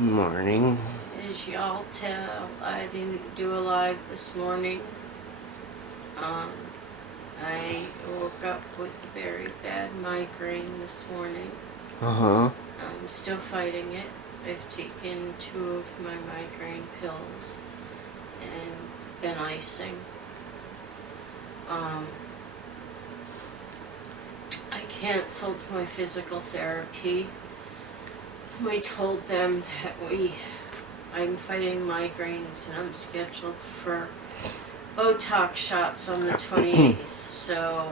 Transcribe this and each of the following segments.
Morning. As y'all tell, I didn't do a live this morning. I woke up with a very bad migraine this morning. Uh-huh. I'm still fighting it. I've taken 2 of my migraine pills and been icing. I canceled my physical therapy. We told them that I'm fighting migraines and I'm scheduled for Botox shots on the 28th, so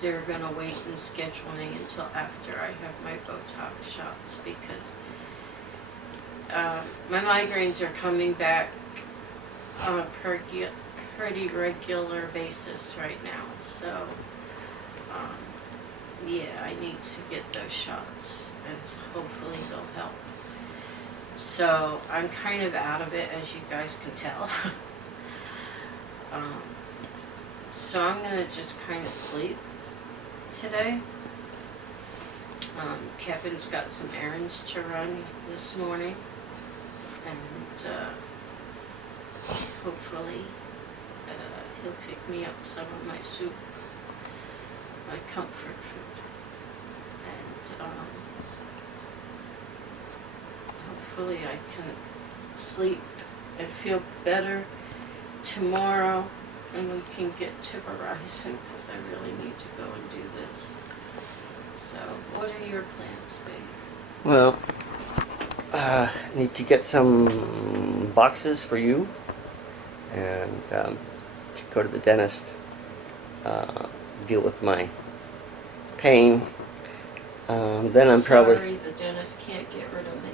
they're gonna wait in scheduling until after I have my Botox shots because my migraines are coming back on a pretty regular basis right now, so yeah, I need to get those shots and hopefully they'll help. So I'm kind of out of it, as you guys can tell. So I'm gonna just kind of sleep today. Kevin's got some errands to run this morning, and hopefully he'll pick me up some of my soup, my comfort food, and hopefully I can sleep and feel better tomorrow, and we can get to Horizon because I really need to go and do this. So, what are your plans, babe? Well, I need to get some boxes for you and to go to the dentist, deal with my pain. Then I'm probably... Sorry, the dentist can't get rid of me.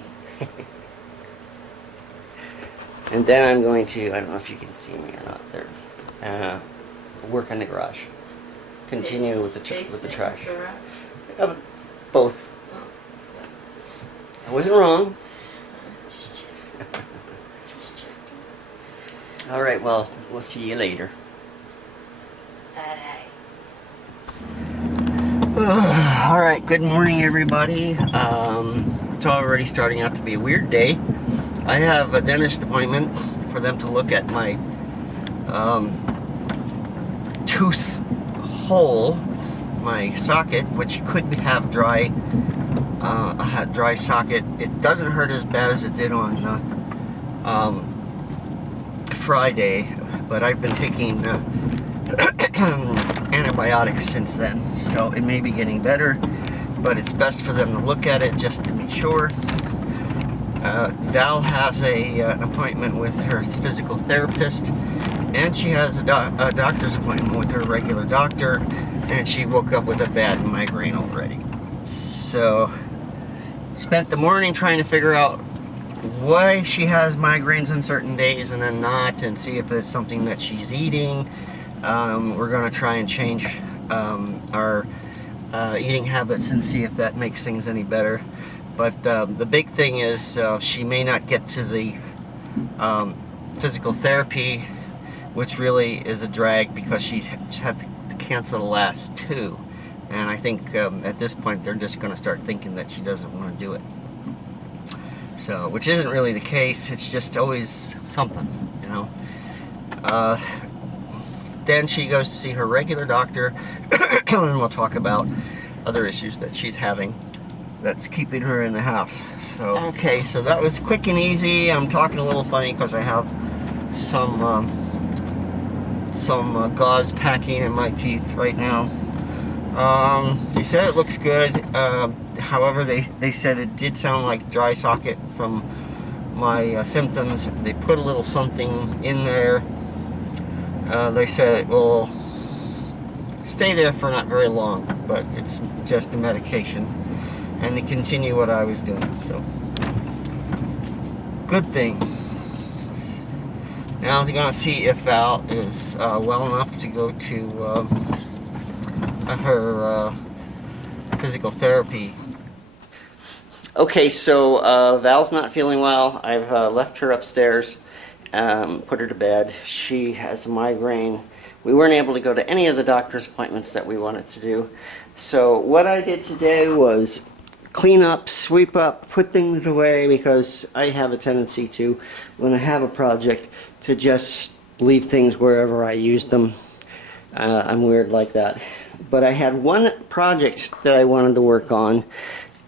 And then I'm going to, I don't know if you can see me or not there, work in the garage. Continue with the trash. Garage? Both. Oh, yeah. I wasn't wrong. Just checking. Just checking. Alright, well, we'll see you later. Bye. Alright, good morning everybody. It's already starting out to be a weird day. I have a dentist appointment for them to look at my tooth hole, my socket, which could have dry socket. It doesn't hurt as bad as it did on Friday, but I've been taking antibiotics since then, so it may be getting better, but it's best for them to look at it just to be sure. Val has an appointment with her physical therapist, and she has a doctor's appointment with her regular doctor, and she woke up with a bad migraine already. So, spent the morning trying to figure out why she has migraines on certain days and then not, and see if it's something that she's eating. We're going to try and change our eating habits and see if that makes things any better. But the big thing is she may not get to the physical therapy, which really is a drag because she's had to cancel the last 2. And I think at this point they're just going to start thinking that she doesn't want to do it. So, which isn't really the case, it's just always something, you know. Then she goes to see her regular doctor, and we'll talk about other issues that she's having that's keeping her in the house. So, okay, so that was quick and easy. I'm talking a little funny because I have some gauze packing in my teeth right now. They said it looks good. However, they said it did sound like dry socket from my symptoms. They put a little something in there. They said it will stay there for not very long, but it's just a medication, and to continue what I was doing. So, good thing. Now I'm going to see if Val is well enough to go to her physical therapy. Okay, so Val's not feeling well. I've left her upstairs, put her to bed. She has a migraine. We weren't able to go to any of the doctor's appointments that we wanted to do. So what I did today was clean up, sweep up, put things away, because I have a tendency to, when I have a project, to just leave things wherever I use them. I'm weird like that. But I had one project that I wanted to work on,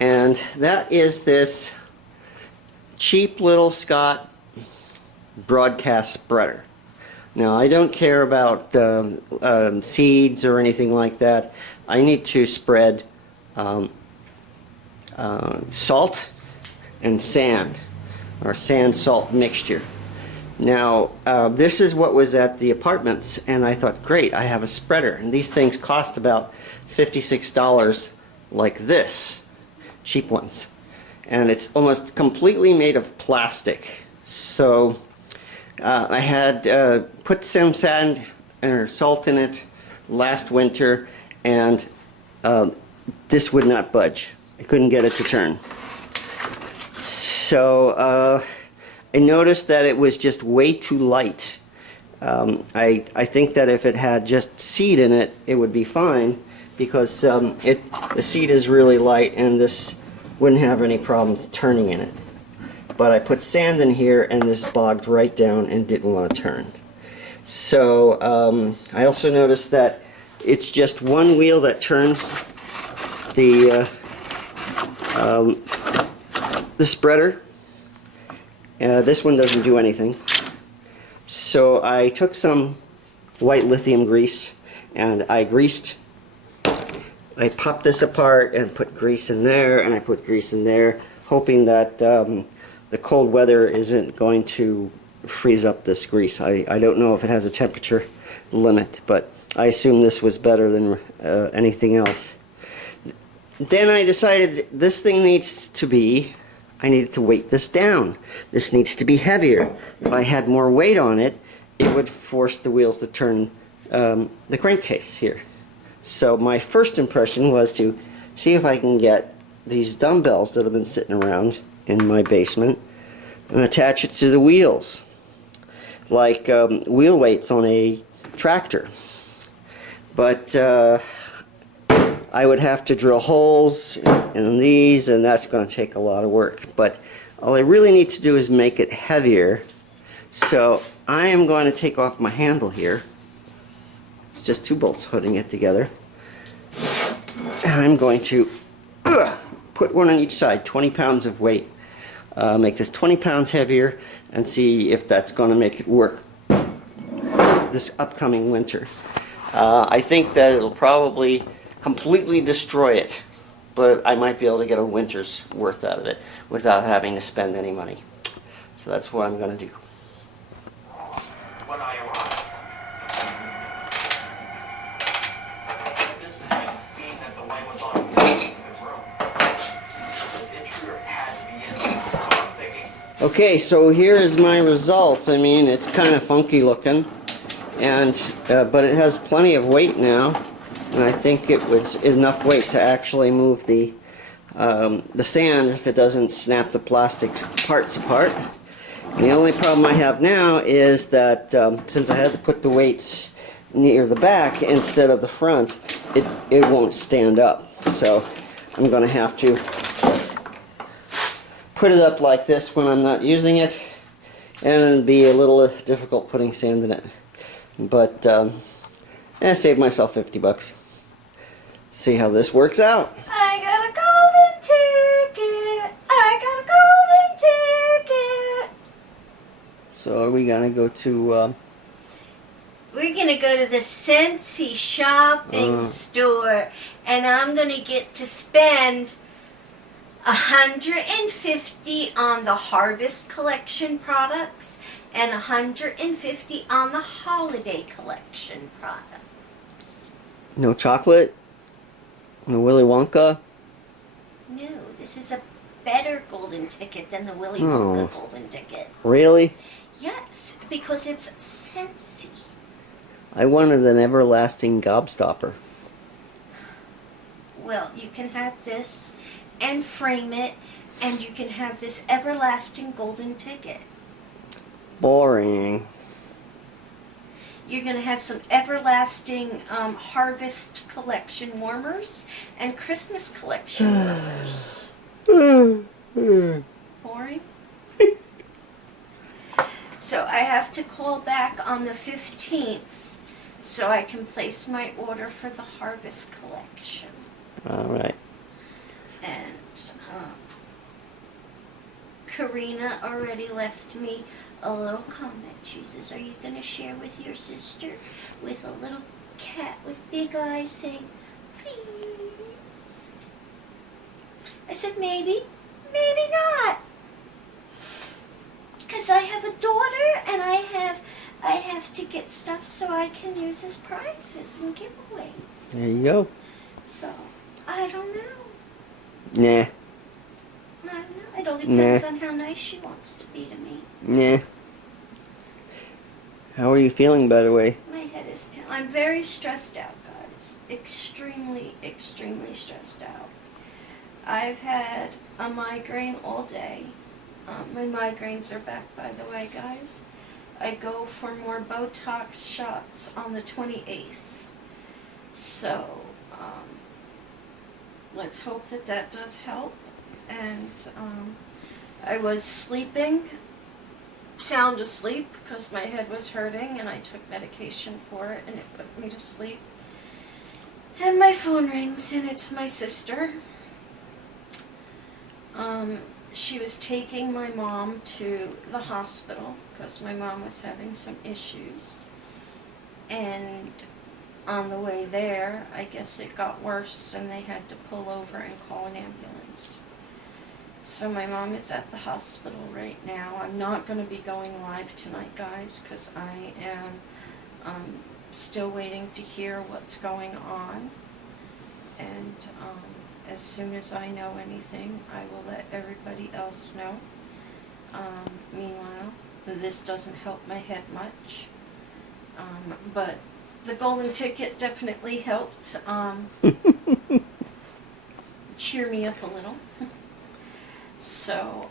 and that is this cheap little Scott broadcast spreader. Now, I don't care about seeds or anything like that. I need to spread salt and sand, or sand-salt mixture. Now, this is what was at the apartments, and I thought, great, I have a spreader. And these things cost about $56 like this, cheap ones. And it's almost completely made of plastic. So I had put some sand or salt in it last winter, and this would not budge. I couldn't get it to turn. So I noticed that it was just way too light. I think that if it had just seed in it, it would be fine, because the seed is really light and this wouldn't have any problems turning in it. But I put sand in here and this bogged right down and didn't want to turn. So I also noticed that it's just one wheel that turns the spreader. This one doesn't do anything. So I took some white lithium grease and I popped this apart and put grease in there, and I put grease in there, hoping that the cold weather isn't going to freeze up this grease. I don't know if it has a temperature limit, but I assume this was better than anything else. Then I decided this thing I needed to weight this down. This needs to be heavier. If I had more weight on it, it would force the wheels to turn the crankcase here. So my first impression was to see if I can get these dumbbells that have been sitting around in my basement and attach it to the wheels, like wheel weights on a tractor. But I would have to drill holes in these, and that's going to take a lot of work. But all I really need to do is make it heavier. So I am going to take off my handle here. It's just two bolts holding it together. And I'm going to put one on each side, 20 pounds of weight. Make this 20 pounds heavier and see if that's going to make it work this upcoming winter. I think that it'll probably completely destroy it, but I might be able to get a winter's worth out of it without having to spend any money. So that's what I'm going to do. When I arrived, this night, seeing that the light was on in the room, the intruder had to be in. So I'm thinking, Okay, so here is my results. I mean, it's kind of funky looking, and but it has plenty of weight now, and I think it was enough weight to actually move the sand if it doesn't snap the plastic parts apart. And the only problem I have now is that since I had to put the weights near the back instead of the front, it won't stand up. So I'm going to have to put it up like this when I'm not using it, and it'll be a little difficult putting sand in it. But I saved myself $50. See how this works out. I got a golden ticket. I got a golden ticket. So are we gonna go to? We're gonna go to the Scentsy shopping store, and I'm gonna get to spend $150 on the Harvest Collection products and $150 on the Holiday Collection products. No chocolate? No Willy Wonka? No, this is a better golden ticket than the Willy Wonka golden ticket. Really? Yes, because it's Scentsy. I wanted an everlasting gobstopper. Well, you can have this and frame it, and you can have this everlasting golden ticket. Boring. You're going to have some everlasting Harvest Collection warmers and Christmas Collection warmers. Boring? So I have to call back on the 15th so I can place my order for the Harvest Collection. All right. And Karina already left me a little comment. She says, "Are you going to share with your sister with a little cat with big eyes saying, please?" I said, maybe not. Because I have a daughter and I have to get stuff so I can use as prizes and giveaways. There you go. So, I don't know. Nah. I don't know. It all depends on how nice she wants to be to me. Nah. How are you feeling, by the way? My head is I'm very stressed out, guys. Extremely, extremely stressed out. I've had a migraine all day. My migraines are back, by the way, guys. I go for more Botox shots on the 28th. So, let's hope that that does help. And I was sleeping, sound asleep, because my head was hurting, and I took medication for it, and it put me to sleep. And my phone rings, and it's my sister. She was taking my mom to the hospital because my mom was having some issues. And on the way there, I guess it got worse and they had to pull over and call an ambulance. So my mom is at the hospital right now. I'm not going to be going live tonight, guys, because I am still waiting to hear what's going on. And as soon as I know anything, I will let everybody else know. Meanwhile, this doesn't help my head much. But the golden ticket definitely helped cheer me up a little. So,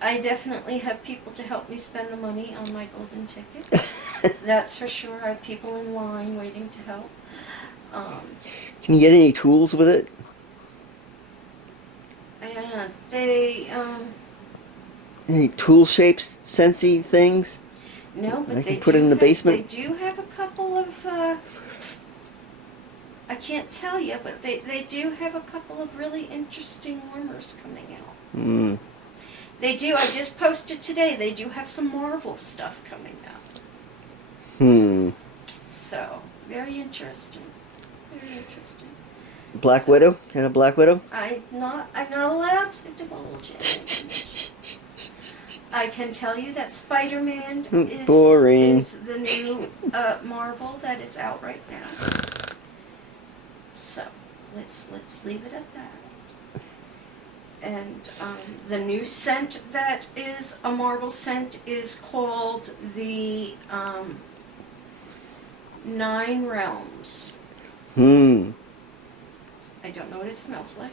I definitely have people to help me spend the money on my golden ticket. That's for sure. I have people in line waiting to help. Can you get any tools with it? And they, Any tool shapes, sensey things? no, but I they can put it in the basement? They do have a couple of, I can't tell you, but they do have a couple of really interesting warmers coming out. Hmm. They do. I just posted today. They do have some Marvel stuff coming out. Hmm. So, very interesting. Very interesting. Black Widow? Can I have Black Widow? I'm not allowed to divulge any information. I can tell you that Spider-Man Boring. is the new Marvel that is out right now. So, let's leave it at that. And the new scent that is a Marvel scent is called the 9 Realms. Hmm. I don't know what it smells like,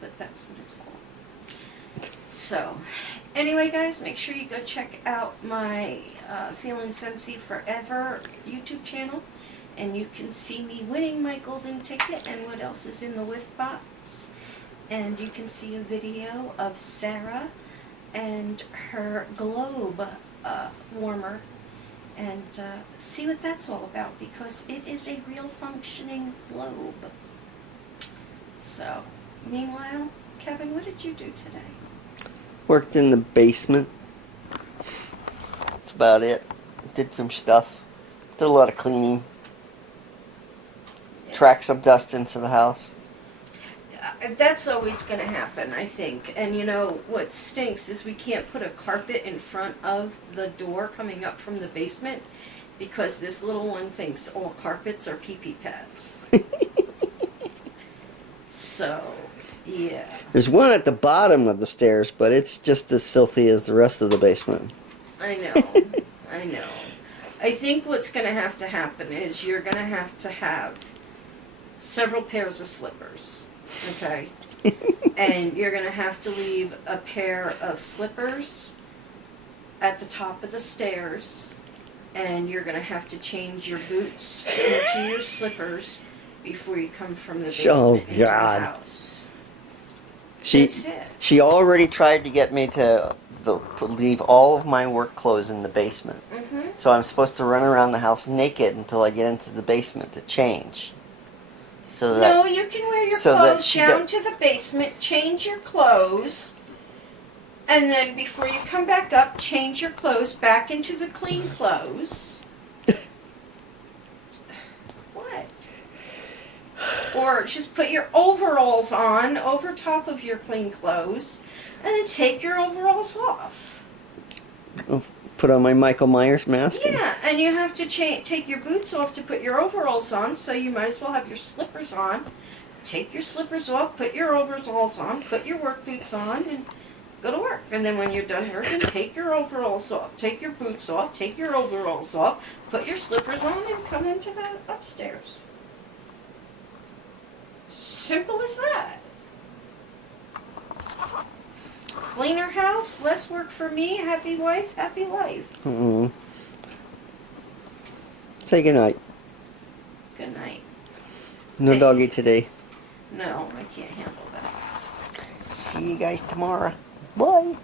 but that's what it's called. So, anyway, guys, make sure you go check out my Feelin' Scentsy Forever YouTube channel, and you can see me winning my golden ticket and what else is in the whiff box. And you can see a video of Sarah and her globe warmer, and see what that's all about, because it is a real functioning globe. So, meanwhile, Kevin, what did you do today? Worked in the basement. That's about it. Did some stuff. Did a lot of cleaning. Yeah. Tracked some dust into the house. That's always going to happen, I think. And you know, what stinks is we can't put a carpet in front of the door coming up from the basement, because this little one thinks all carpets are pee-pee pads. So, yeah. There's one at the bottom of the stairs, but it's just as filthy as the rest of the basement. I know. I know. I think what's going to happen is you're going to have several pairs of slippers. Okay? And you're going to have to leave a pair of slippers at the top of the stairs, and you're going to have to change your boots into your slippers before you come from the basement into the house. That's it. She already tried to get me to leave all of my work clothes in the basement. Mm-hmm. So I'm supposed to run around the house naked until I get into the basement to change. So that No, you can wear your so that clothes she down do- to the basement, change your clothes, and then before you come back up, change your clothes back into the clean clothes. What? Or just put your overalls on over top of your clean clothes, and then take your overalls off. put on my Michael Myers mask. Yeah, and you have to take your boots off to put your overalls on, so you might as well have your slippers on. Take your slippers off, put your overalls on, put your work boots on, and go to work. And then when you're done working, take your overalls off, take your boots off, take your overalls off, put your slippers on, and come into the upstairs. Simple as that. Cleaner house, less work for me, happy wife, happy life. Mm-mm. Say goodnight. Good night. No Hey. doggy today. No, I can't handle that. See you guys tomorrow. Bye.